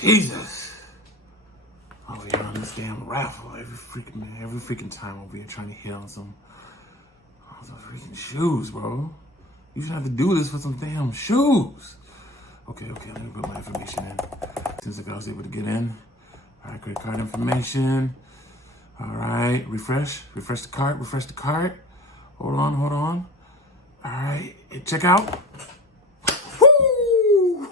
Jesus. Over here on this damn raffle every freaking time over here trying to hit on some freaking shoes, bro. You should have to do this for some damn shoes. Okay, let me put my information in. Since I was able to get in. All right, credit card information. All right, refresh the cart. Hold on. All right, check out. Woo!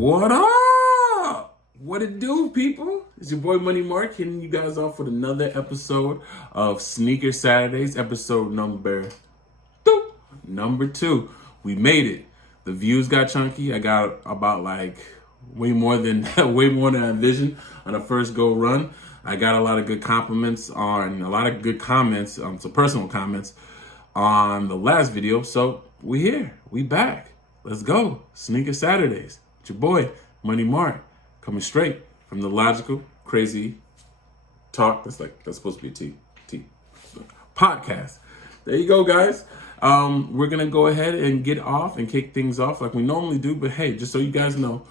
What up? What it do, people? It's your boy Money Mark hitting you guys off with another episode of Sneaker Saturdays, episode number 2. We made it. The views got chunky. I got about way more than I envisioned on the first go run. I got a lot of good comments, some personal comments on the last video. So we here, we back. Let's go. Sneaker Saturdays. It's your boy, Money Mark, coming straight from the logical, crazy talk. That's supposed to be a T podcast. There you go, guys. We're gonna go ahead and get off and kick things off like we normally do. But hey, just so you guys know,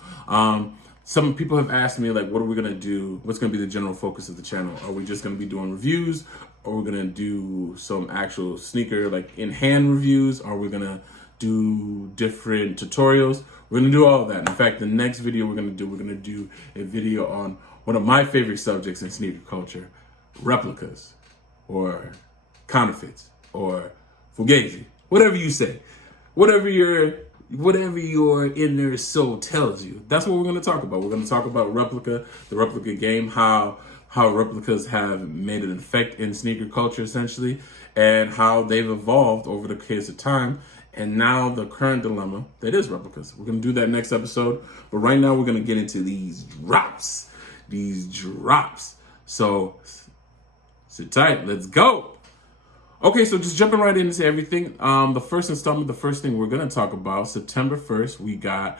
some people have asked me what are we gonna do? What's gonna be the general focus of the channel? Are we just gonna be doing reviews? Or we're gonna do some actual sneaker in-hand reviews? Are we gonna do different tutorials? We're gonna do all of that. In fact, the next video we're gonna do a video on one of my favorite subjects in sneaker culture, replicas, or counterfeits, or fugazi, whatever you say, whatever your inner soul tells you. That's what we're gonna talk about. We're gonna talk about the replica game, how replicas have made an effect in sneaker culture essentially, and how they've evolved over the course of time. And now the current dilemma that is replicas. We're going to do that next episode. But right now we're going to get into these drops. So sit tight. Let's go. Okay, so just jumping right into everything. The first thing we're going to talk about, September 1st, we got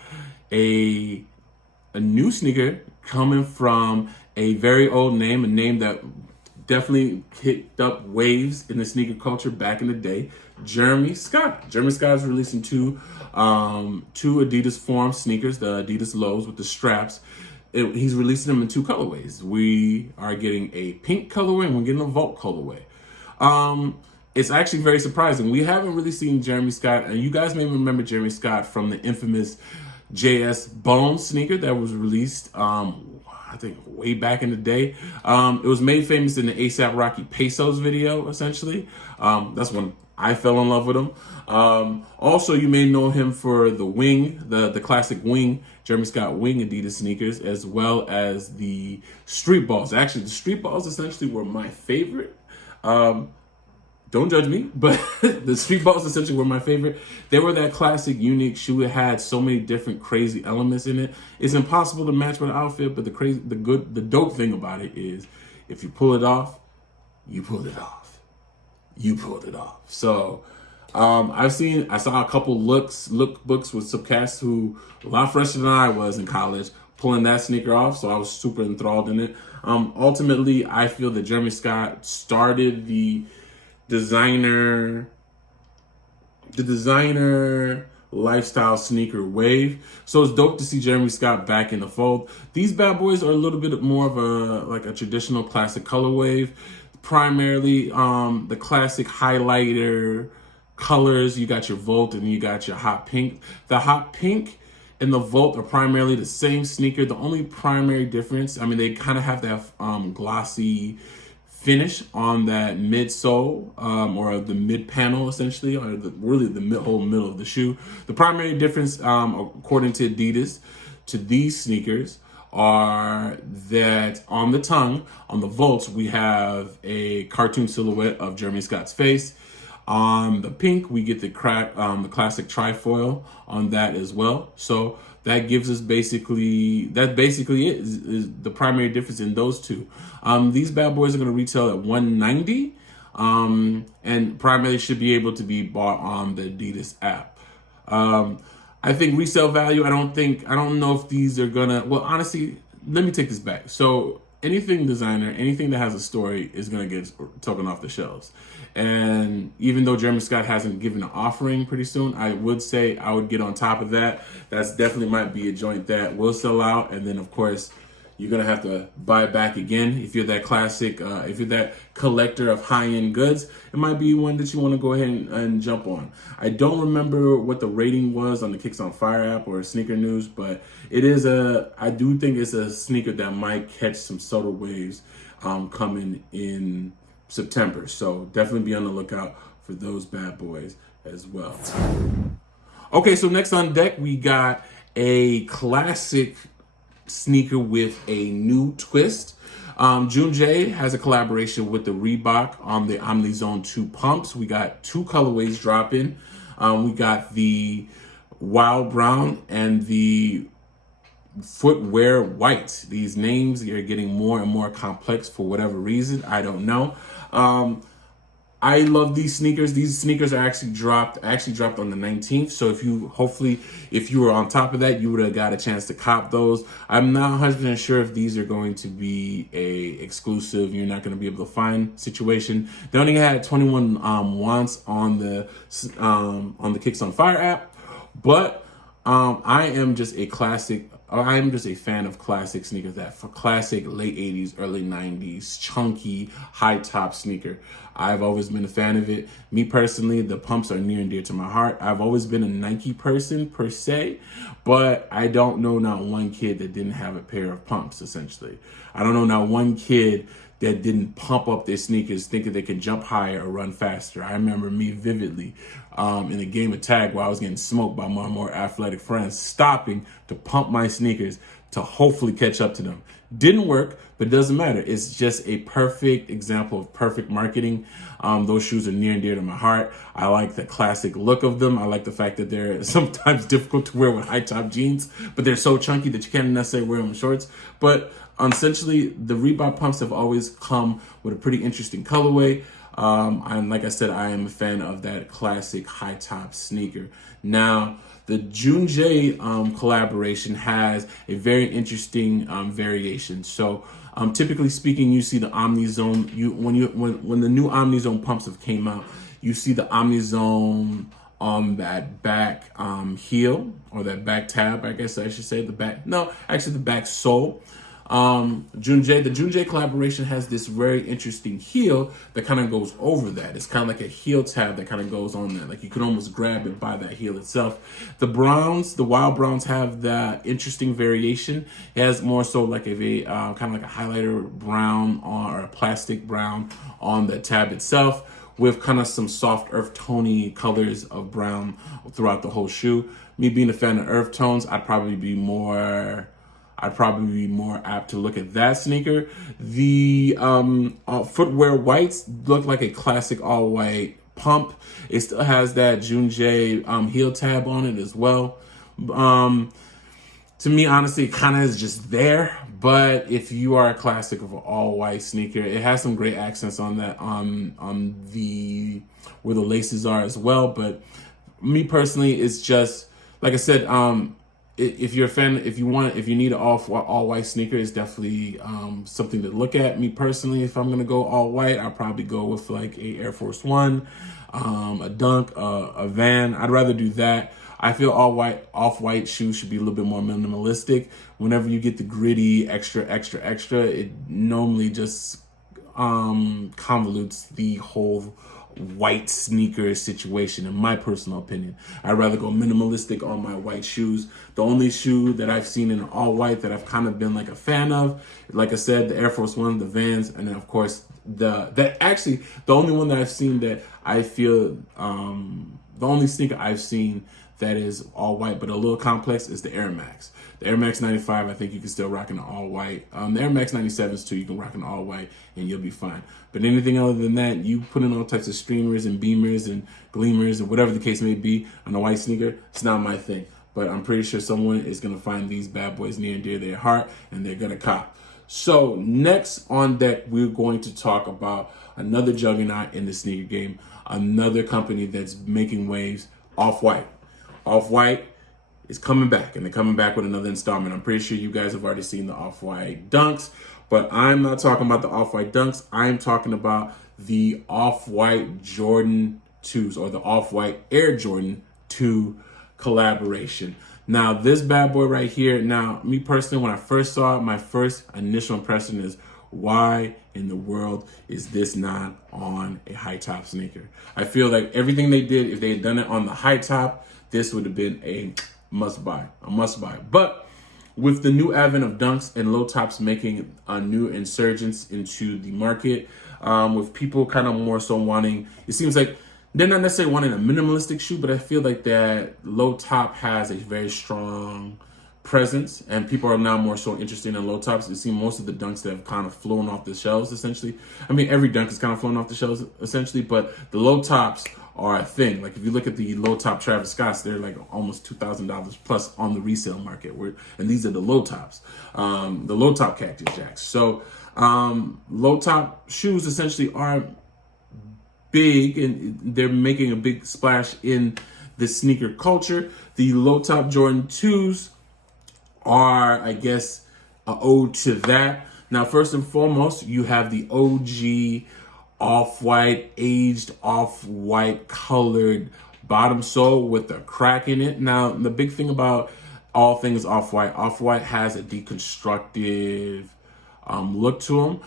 a new sneaker coming from a very old name, a name that definitely kicked up waves in the sneaker culture back in the day. Jeremy Scott. Jeremy Scott is releasing two Adidas Forum sneakers, the Adidas Lows with the straps. He's releasing them in two colorways. We are getting a pink colorway and we're getting a Vault colorway. It's actually very surprising. We haven't really seen Jeremy Scott, and you guys may remember Jeremy Scott from the infamous JS Bone sneaker that was released I think way back in the day. It was made famous in the A$AP Rocky Pesos video, essentially. That's when I fell in love with him. Also, you may know him for the Wing, the classic Wing, Jeremy Scott Wing Adidas sneakers, as well as the Street Balls. Actually, the Street Balls essentially were my favorite. Don't judge me, but the Street Balls essentially were my favorite. They were that classic, unique shoe. It had so many different crazy elements in it. It's impossible to match with an outfit, but the dope thing about it is if you pull it off, you pulled it off. So I saw a couple lookbooks with some cats who a lot fresher than I was in college pulling that sneaker off, so I was super enthralled in it. Ultimately, I feel that Jeremy Scott started the designer lifestyle sneaker wave. So it's dope to see Jeremy Scott back in the fold. These bad boys are a little bit more of a traditional classic color wave. Primarily the classic highlighter colors. You got your Volt and you got your Hot Pink. The Hot Pink and the Volt are primarily the same sneaker. The only primary difference, they kind of have that glossy finish on that midsole or the mid panel essentially, or the whole middle of the shoe. The primary difference, according to Adidas, to these sneakers are that on the Volts, we have a cartoon silhouette of Jeremy Scott's face. On the pink, we get the classic trifoil on that as well. So that gives us basically it is the primary difference in those two. These bad boys are going to retail at $190, and primarily should be able to be bought on the Adidas app. I think resale value, I don't know if these are gonna, well, honestly, let me take this back. So anything designer, anything that has a story is gonna get taken off the shelves. And even though Jeremy Scott hasn't given an offering pretty soon, I would say I would get on top of that. That's definitely might be a joint that will sell out. And then of course, you're gonna have to buy it back again. If you're that classic, if you're that collector of high-end goods, it might be one that you wanna go ahead and jump on. I don't remember what the rating was on the Kicks on Fire app or Sneaker News, but I do think it's a sneaker that might catch some subtle waves coming in September. So definitely be on the lookout for those bad boys as well. Okay, so next on deck, we got a classic sneaker with a new twist. JuunJ has a collaboration with the Reebok on the Omnizone 2 pumps. We got 2 colorways dropping. We got the Wild Brown and the Footwear White. These names are getting more and more complex for whatever reason. I don't know. I love these sneakers. These sneakers are actually dropped on the 19th. So if you were on top of that, you would have got a chance to cop those. I'm not 100% sure if these are going to be a exclusive, you're not going to be able to find situation. They only had 21 wants on the Kicks on Fire app, but I am just a fan of classic sneakers, for classic late 80s, early 90s, chunky, high top sneaker. I've always been a fan of it. Me personally, the pumps are near and dear to my heart. I've always been a Nike person per se, but I don't know not one kid that didn't have a pair of pumps, essentially. I don't know not one kid that didn't pump up their sneakers thinking they could jump higher or run faster. I remember me vividly in a game of tag where I was getting smoked by my more athletic friends, stopping to pump my sneakers to hopefully catch up to them. Didn't work, but it doesn't matter. It's just a perfect example of perfect marketing. Those shoes are near and dear to my heart. I like the classic look of them. I like the fact that they're sometimes difficult to wear with high top jeans, but they're so chunky that you can't necessarily wear them with shorts. But essentially, the Reebok pumps have always come with a pretty interesting colorway. And like I said, I am a fan of that classic high top sneaker. Now, the JuunJ collaboration has a very interesting variation. So typically speaking, you see the Omnizone. When the new Omnizone pumps have came out, you see the Omnizone on that back heel, or that back tab, I guess I should say, the back sole. The JuunJ collaboration has this very interesting heel that kind of goes over that. It's kind of like a heel tab that kind of goes on there. Like you can almost grab it by that heel itself. The Wild Browns have that interesting variation. It has more so like a kind of like a highlighter brown or a plastic brown on the tab itself, with kind of some soft earth tony colors of brown throughout the whole shoe. Me being a fan of earth tones, I'd probably be more apt to look at that sneaker. The Footwear Whites look like a classic all white pump. It still has that JuunJ heel tab on it as well. To me, honestly, it kind of is just there. But if you are a classic of an all white sneaker, it has some great accents on that, on the where the laces are as well. But me personally, it's just like I said. If you're a fan, if you need an all white sneaker, it's definitely something to look at. Me personally, if I'm gonna go all white, I'll probably go with like a Air Force One, a Dunk, a Van. I'd rather do that. I feel off white shoes should be a little bit more minimalistic. Whenever you get the gritty, extra, it normally just convolutes the whole white sneaker situation, in my personal opinion. I'd rather go minimalistic on my white shoes. The only shoe that I've seen in all white that I've kind of been like a fan of, like I said, the Air Force One, the Vans, and then of course the only one that I've seen that I feel the only sneaker I've seen that is all white, but a little complex, is the Air Max. The Air Max 95, I think you can still rock in the all white. The Air Max 97s too, you can rock in all white and you'll be fine. But anything other than that, you put in all types of streamers and beamers and gleamers and whatever the case may be on a white sneaker, it's not my thing. But I'm pretty sure someone is gonna find these bad boys near and dear to their heart and they're gonna cop. So next on deck, we're going to talk about another juggernaut in the sneaker game, another company that's making waves, Off White. Off White is coming back, and they're coming back with another installment. I'm pretty sure you guys have already seen the Off White Dunks, but I'm not talking about the Off White Dunks. I'm talking about the Off White Jordan 2s, or the Off White Air Jordan 2 collaboration. Now, this bad boy right here, now, me personally, when I first saw it, my first initial impression is, why in the world is this not on a high top sneaker? I feel like everything they did, if they had done it on the high top, this would have been a must buy. But with the new advent of dunks and low tops making a new insurgence into the market, with people kind of more so wanting, it seems like they're not necessarily wanting a minimalistic shoe, but I feel like that low top has a very strong presence, and people are now more so interested in low tops. You see most of the dunks that have kind of flown off the shelves, essentially. I mean, every dunk is kind of flown off the shelves, essentially, but the low tops are a thing. Like, if you look at the low top Travis Scotts, they're like almost $2,000 plus on the resale market. And these are the low tops, the low top Cactus Jacks. So low top shoes essentially are big, and they're making a big splash in the sneaker culture. The low top Jordan 2s are, I guess, an ode to that. Now, first and foremost, you have the OG off-white, aged off-white colored bottom sole with a crack in it. Now, the big thing about all things off-white has a deconstructive look to them.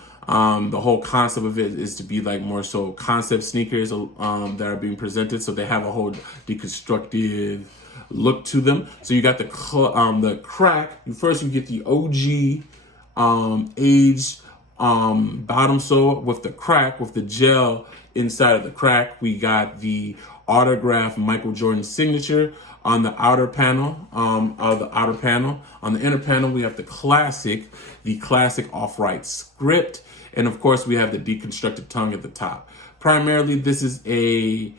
The whole concept of it is to be like more so concept sneakers that are being presented. So they have a whole deconstructive look to them. So you got the crack. First, you get the OG aged bottom sole with the crack, with the gel inside of the crack. We got the autographed Michael Jordan signature on the outer panel, On the inner panel, we have the classic Off-White script. And of course, we have the deconstructed tongue at the top. Primarily, this is a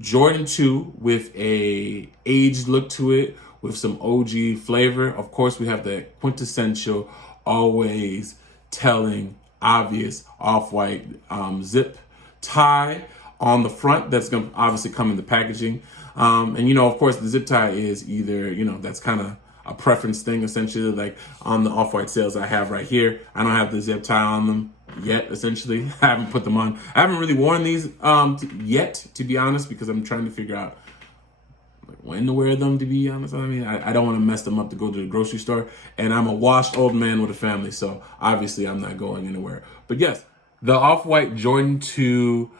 Jordan 2 with a aged look to it, with some OG flavor. Of course, we have the quintessential, always telling, obvious Off-White zip tie on the front. That's going to obviously come in the packaging. And, of course, the zip tie is either, that's kind of a preference thing, essentially. Like on the Off-White sales I have right here, I don't have the zip tie on them yet, essentially. I haven't put them on. I haven't really worn these yet, to be honest, because I'm trying to figure out when to wear them, to be honest. I mean, I don't want to mess them up to go to the grocery store. And I'm a washed old man with a family, so obviously I'm not going anywhere. But yes, the Off-White Jordan 2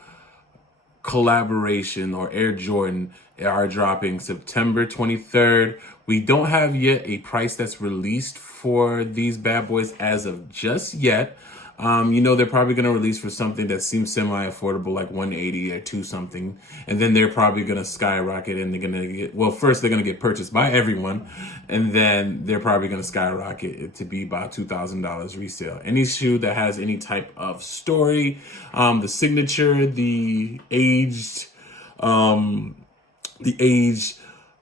collaboration, or Air Jordan, are dropping September 23rd. We don't have yet a price that's released for these bad boys as of just yet. They're probably going to release for something that seems semi-affordable, like $180 or $2 something. And then they're probably going to skyrocket, and they're going to get, first they're going to get purchased by everyone. And then they're probably going to skyrocket it to be about $2,000 resale. Any shoe that has any type of story, the signature, the aged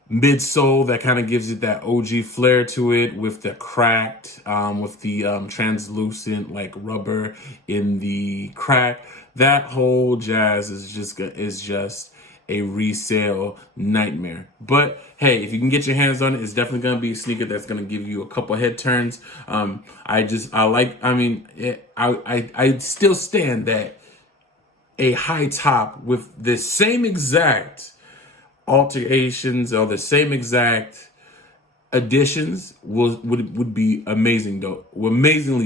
midsole that kind of gives it that OG flair to it, with the cracked, with the translucent like rubber in the crack. That whole jazz is just a resale nightmare. But hey, if you can get your hands on it, it's definitely gonna be a sneaker that's gonna give you a couple head turns. I still stand that a high top with the same exact alterations or the same exact additions would be amazingly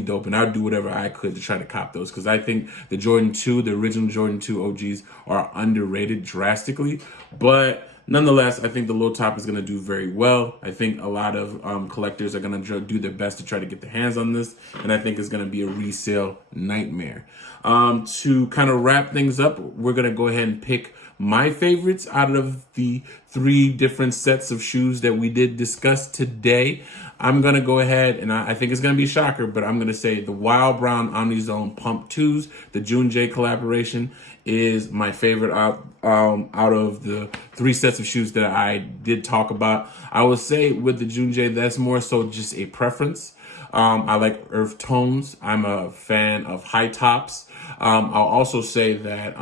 dope, and I'd do whatever I could to try to cop those, because I think the original Jordan 2 OGs are underrated drastically. But nonetheless, I think the low top is going to do very well. I think a lot of collectors are going to do their best to try to get their hands on this, and I think it's going to be a resale nightmare. To kind of wrap things up, we're going to go ahead and pick my favorites out of the 3 different sets of shoes that we did discuss today. I'm going to go ahead, and I think it's going to be a shocker, but I'm going to say the Wild Brown Omnizone Pump 2s, the JuunJ collaboration, is my favorite out of the 3 sets of shoes that I did talk about. I will say with the JuunJ, that's more so just a preference. I like earth tones. I'm a fan of high tops. I'll also say that,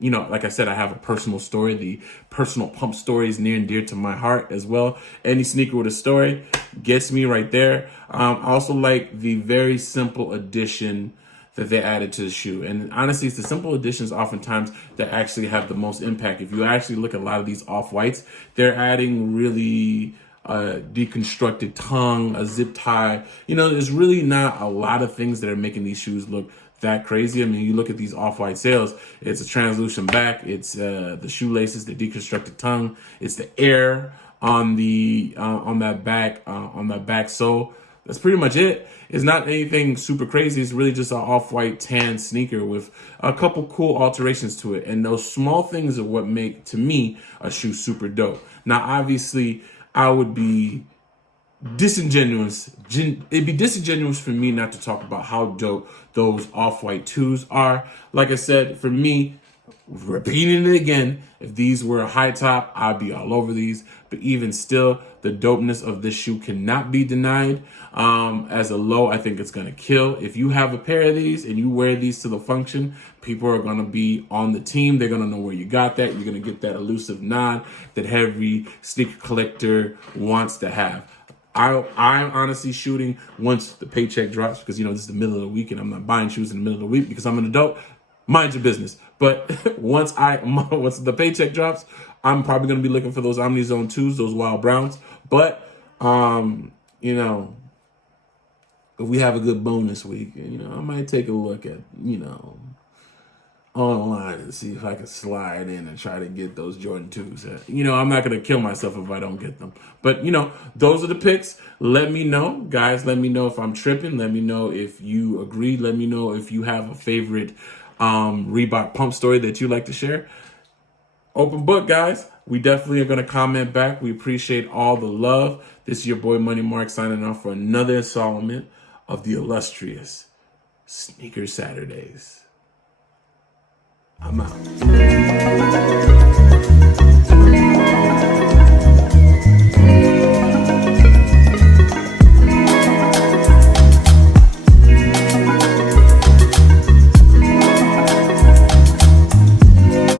like I said, I have a personal story. The personal pump story is near and dear to my heart as well. Any sneaker with a story gets me right there. I also like the very simple addition that they added to the shoe. And honestly, it's the simple additions oftentimes that actually have the most impact. If you actually look at a lot of these Off-Whites, they're adding really deconstructed tongue, a zip tie. There's really not a lot of things that are making these shoes look that crazy. I mean, you look at these Off-White sales, it's a translucent back, it's the shoelaces, the deconstructed tongue, it's the air on the on that back sole. That's pretty much it. It's not anything super crazy. It's really just an Off-White tan sneaker with a couple cool alterations to it. And those small things are what make, to me, a shoe super dope. Now, obviously, I would be disingenuous. It'd be disingenuous for me not to talk about how dope those Off-White 2s are. Like I said, for me, repeating it again, if these were a high top, I'd be all over these. But even still, the dopeness of this shoe cannot be denied. As a low, I think it's going to kill. If you have a pair of these and you wear these to the function, people are going to be on the team. They're going to know where you got that. You're going to get that elusive nod that every sneaker collector wants to have. I'm honestly shooting once the paycheck drops, because, this is the middle of the week and I'm not buying shoes in the middle of the week because I'm an adult. Mind your business. But once the paycheck drops, I'm probably going to be looking for those Omnizone 2s, those Wild Browns. But, if we have a good bonus week, I might take a look at, online and see if I can slide in and try to get those Jordan 2s. I'm not going to kill myself if I don't get them. But, those are the picks. Let me know, guys. Let me know if I'm tripping. Let me know if you agree. Let me know if you have a favorite Reebok pump story that you like to share. Open book, guys. We definitely are going to comment back. We appreciate all the love. This is your boy Money Mark signing off for another installment of the illustrious Sneaker Saturdays. I'm out.